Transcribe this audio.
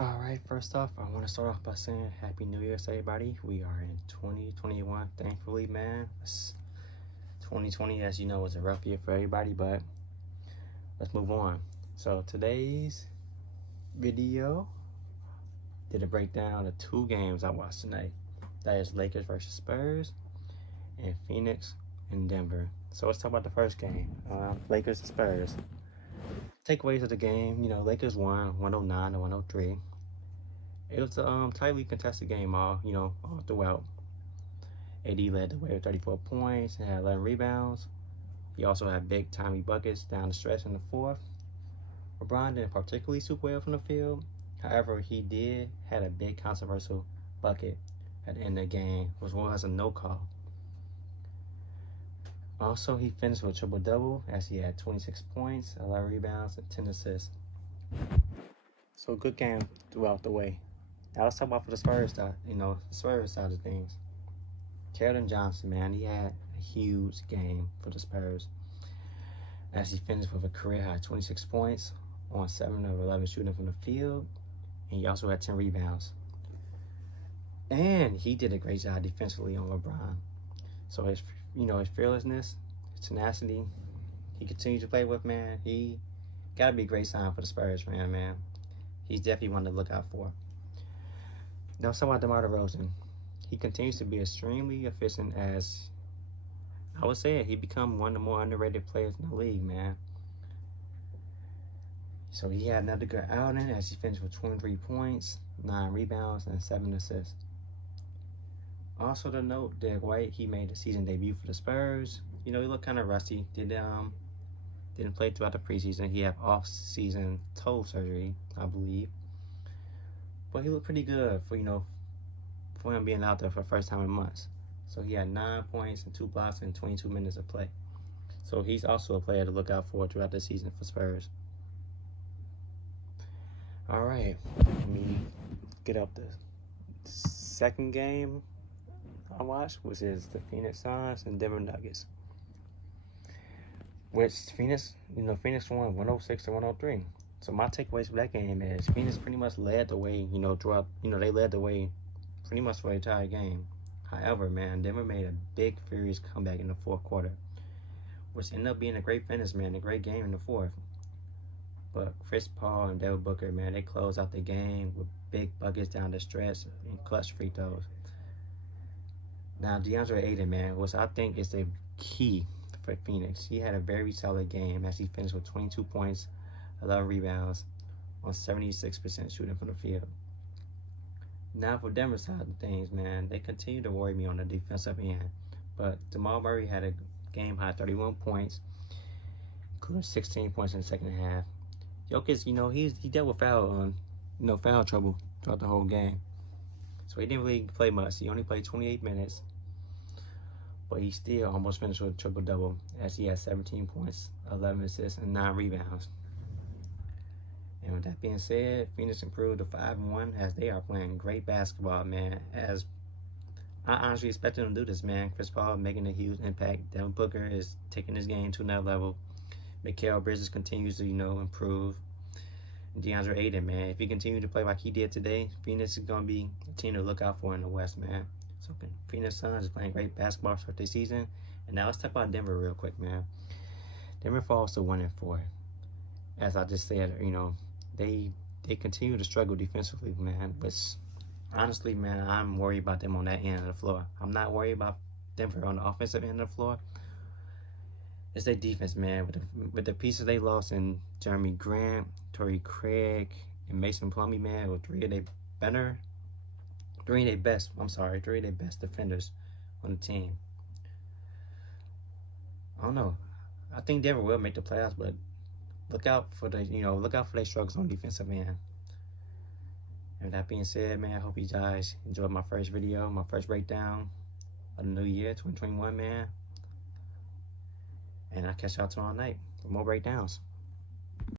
Alright, first off, I want to start off by saying Happy New Year to everybody. We are in 2021, thankfully, man. 2020, as you know, was a rough year for everybody, but let's move on. So, today's video did a breakdown of two games I watched tonight. That is Lakers versus Spurs and Phoenix and Denver. So, let's talk about the first game, Lakers and Spurs. Takeaways of the game, Lakers won 109 to 103. It was a tightly contested game all throughout. AD led the way with 34 points and had 11 rebounds. He also had big timely buckets down the stretch in the fourth. LeBron didn't particularly super well from the field. However, he had a big controversial bucket at the end of the game, which was a no call. Also, he finished with a triple-double as he had 26 points, 11 rebounds, and 10 assists. So, good game throughout the way. Now, let's talk about for the Spurs side, the Spurs side of things. Keldon Johnson, man, he had a huge game for the Spurs as he finished with a career high 26 points on 7 of 11 shooting from the field, and he also had 10 rebounds. And he did a great job defensively on LeBron. So his fearlessness, his tenacity, he continues to play with, man. He got to be a great sign for the Spurs, man. He's definitely one to look out for. Now, let's talk about DeMar DeRozan. He continues to be extremely efficient as, I would say, he become one of the more underrated players in the league, man. So he had another good outing as he finished with 23 points, 9 rebounds, and 7 assists. Also to note, Derek White, he made a season debut for the Spurs. He looked kind of rusty. Didn't play throughout the preseason. He had off-season toe surgery, I believe. But he looked pretty good for him being out there for the first time in months. So he had 9 points and 2 blocks in 22 minutes of play. So he's also a player to look out for throughout the season for Spurs. All right, let me get up the second game I watched, which is the Phoenix Suns and Denver Nuggets. Which Phoenix won 106 to 103. So my takeaways from that game is Phoenix pretty much led the way, throughout, they led the way pretty much for the entire game. However, man, Denver made a big, furious comeback in the fourth quarter, which ended up being a great finish, man, a great game in the fourth. But Chris Paul and Devin Booker, man, they closed out the game with big buckets down the stretch and clutch free throws. Now, DeAndre Ayton, man, which I think is the key for Phoenix. He had a very solid game as he finished with 22 points, 11 rebounds, on 76% shooting from the field. Now for Denver side of things, man, they continue to worry me on the defensive end. But Jamal Murray had a game high 31 points, including 16 points in the second half. Jokic, he dealt with foul trouble throughout the whole game. So he didn't really play much. He only played 28 minutes. But he still almost finished with a triple-double as he had 17 points, 11 assists, and 9 rebounds. And with that being said, Phoenix improved to 5-1 as they are playing great basketball, man. As I honestly expected them to do this, man. Chris Paul making a huge impact. Devin Booker is taking his game to another level. Mikal Bridges continues to, improve. And DeAndre Ayton, man, if he continues to play like he did today, Phoenix is going to be a team to look out for in the West, man. So Phoenix Suns is playing great basketball for this season. And now let's talk about Denver real quick, man. Denver falls to 1-4. As I just said, they continue to struggle defensively, man. But honestly, man, I'm worried about them on that end of the floor. I'm not worried about Denver on the offensive end of the floor. It's their defense, man. With the pieces they lost in Jeremy Grant, Torrey Craig, and Mason Plumlee, man, with three of their best defenders on the team. I don't know. I think Denver will make the playoffs, but look out for their struggles on defensive end. And with that being said, man, I hope you guys enjoyed my first video, my first breakdown of the new year, 2021, man. And I'll catch y'all tomorrow night for more breakdowns.